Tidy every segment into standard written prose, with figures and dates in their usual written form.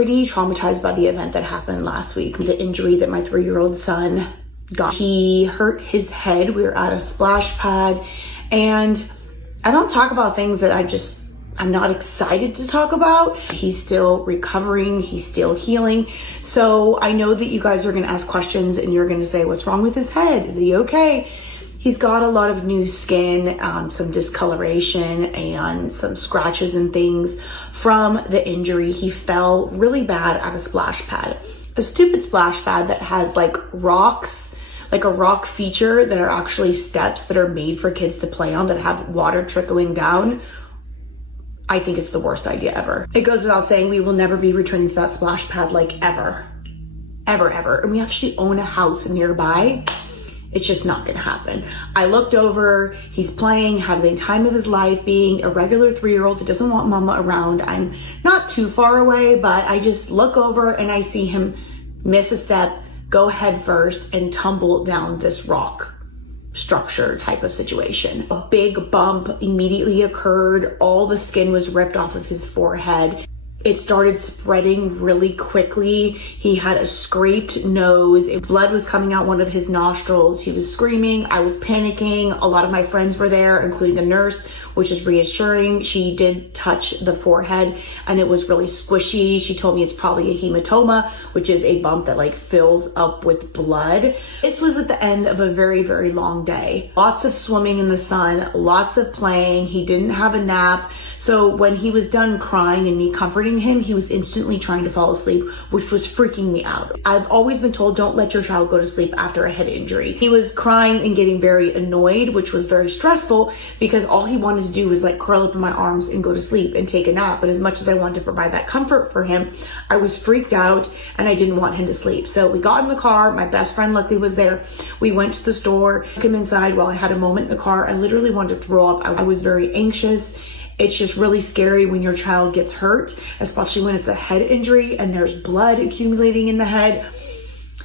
Pretty traumatized by the event that happened last week, the injury that my 3-year-old son got. He hurt his head. We were at a splash pad, and I don't talk about things that I'm not excited to talk about. He's still recovering, he's still healing. So I know that you guys are gonna ask questions and you're gonna say, what's wrong with his head? Is he okay? He's got a lot of new skin, some discoloration and some scratches and things from the injury. He fell really bad at a splash pad. A stupid splash pad that has like rocks, like a rock feature that are actually steps that are made for kids to play on that have water trickling down. I think it's the worst idea ever. It goes without saying, we will never be returning to that splash pad, like ever. And we actually own a house nearby. It's just not gonna happen. I looked over, he's playing, having the time of his life, being a regular 3-year-old that doesn't want mama around. I'm not too far away, but I just look over and I see him miss a step, go head first and tumble down this rock structure type of situation. A big bump immediately occurred. All the skin was ripped off of his forehead. It started spreading really quickly. He had a scraped nose. Blood was coming out one of his nostrils. He was screaming. I was panicking. A lot of my friends were there, including a nurse, which is reassuring. She did touch the forehead and it was really squishy. She told me it's probably a hematoma, which is a bump that like fills up with blood. This was at the end of a very, very long day. Lots of swimming in the sun, lots of playing. He didn't have a nap. So when he was done crying and me comforting him, he was instantly trying to fall asleep, which was freaking me out. I've always been told, don't let your child go to sleep after a head injury. He was crying and getting very annoyed, which was very stressful because all he wanted to do was like curl up in my arms and go to sleep and take a nap. But as much as I wanted to provide that comfort for him, I was freaked out and I didn't want him to sleep. So we got in the car. My best friend luckily was there. We went to the store, took him inside while I had a moment in the car. I literally wanted to throw up. I was very anxious. It's just really scary when your child gets hurt, especially when it's a head injury and there's blood accumulating in the head.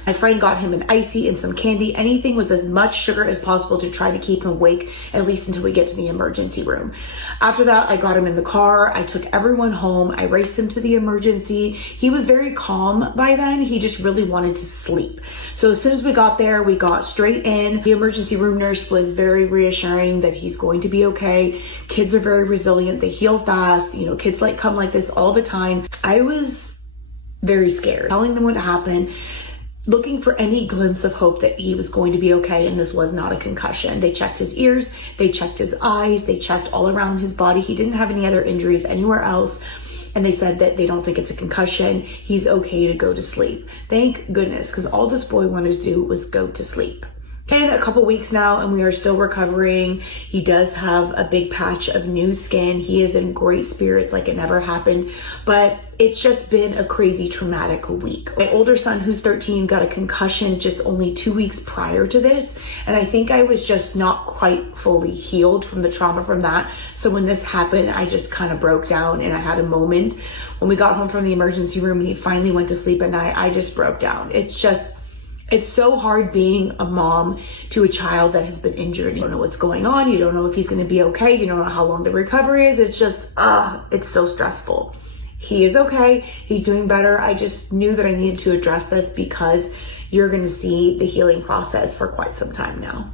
My friend got him an icy and some candy. Anything with as much sugar as possible to try to keep him awake, at least until we get to the emergency room. After that, I got him in the car. I took everyone home. I raced him to the emergency. He was very calm by then. He just really wanted to sleep. So as soon as we got there, we got straight in. The emergency room nurse was very reassuring that he's going to be okay. Kids are very resilient. They heal fast. You know, kids come like this all the time. I was very scared, telling them what happened, looking for any glimpse of hope that he was going to be okay and this was not a concussion. They checked his ears, they checked his eyes, they checked all around his body. He didn't have any other injuries anywhere else. And they said that they don't think it's a concussion. He's okay to go to sleep. Thank goodness, because all this boy wanted to do was go to sleep. In a couple weeks now and we are still recovering. He does have a big patch of new skin. He is in great spirits like it never happened, but it's just been a crazy traumatic week. My older son, who's 13, got a concussion just only 2 weeks prior to this. And I think I was just not quite fully healed from the trauma from that. So when this happened, I just kind of broke down and I had a moment. When we got home from the emergency room and he finally went to sleep at night, I just broke down. It's so hard being a mom to a child that has been injured. You don't know what's going on. You don't know if he's going to be okay. You don't know how long the recovery is. It's just, it's so stressful. He is okay. He's doing better. I just knew that I needed to address this because you're going to see the healing process for quite some time now.